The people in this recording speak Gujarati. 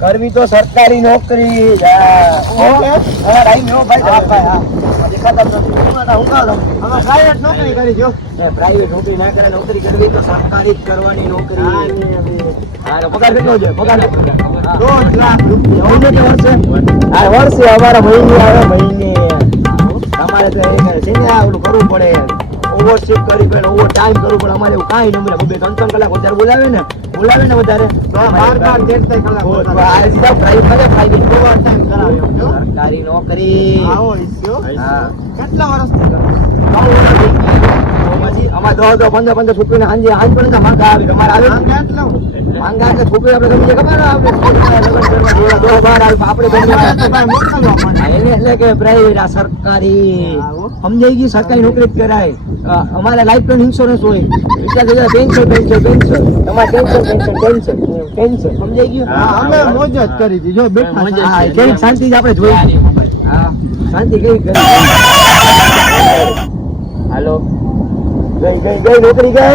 કરવી તો સરકારી નોકરી. પ્રાઇવેટ નોકરી કરી જો. પ્રાઇવેટ નોકરી ના કરે, નોકરી કરવી તો સરકારી જ કરવાની નોકરી. પગાર કેટલો છે? પગાર 2 લાખ રૂપિયા. મહિને કે વર્ષે? હા, વર્ષે. અમારા મહિને આવે, મહિને. તમારે તો છે ને ઓલું કરવું પડે, ઓવરશિફ્ટ કરવી પડે, ઓવર ટાઈમ કરવું પડે. અમારે એવું કાંઈ નહીં મળે. 2-3 કલાક વધારે બોલાવે ને વધારે 12-13 કલાક સરકારી નોકરી. આવો ઈચ્છ્યો. હા. કેટલા વર્ષથી કરો? અમારે 10-15 છોકરીને સાંજે પણ માંગા આવે. તમારે આવે માંગા એટલે છોકરી આપણે ગમે તે ખબર આપણે એટલે કે પ્રાઇવેટ આ સરકારી સમજાઈ ગઈ. સરકારી નોકરી જ કરાય. અમારે લાઈફ ટાઈમ ઇન્સ્યોરન્સ હોય. તમારે ટેન્શન સમજાઈ ગયું. અમે મોજ જ કરી હતી જો બેઠા. કેવી શાંતિ આપણે જોઈ. હા, શાંતિ કેવી હાલો ગઈ નોકરી ગઈ.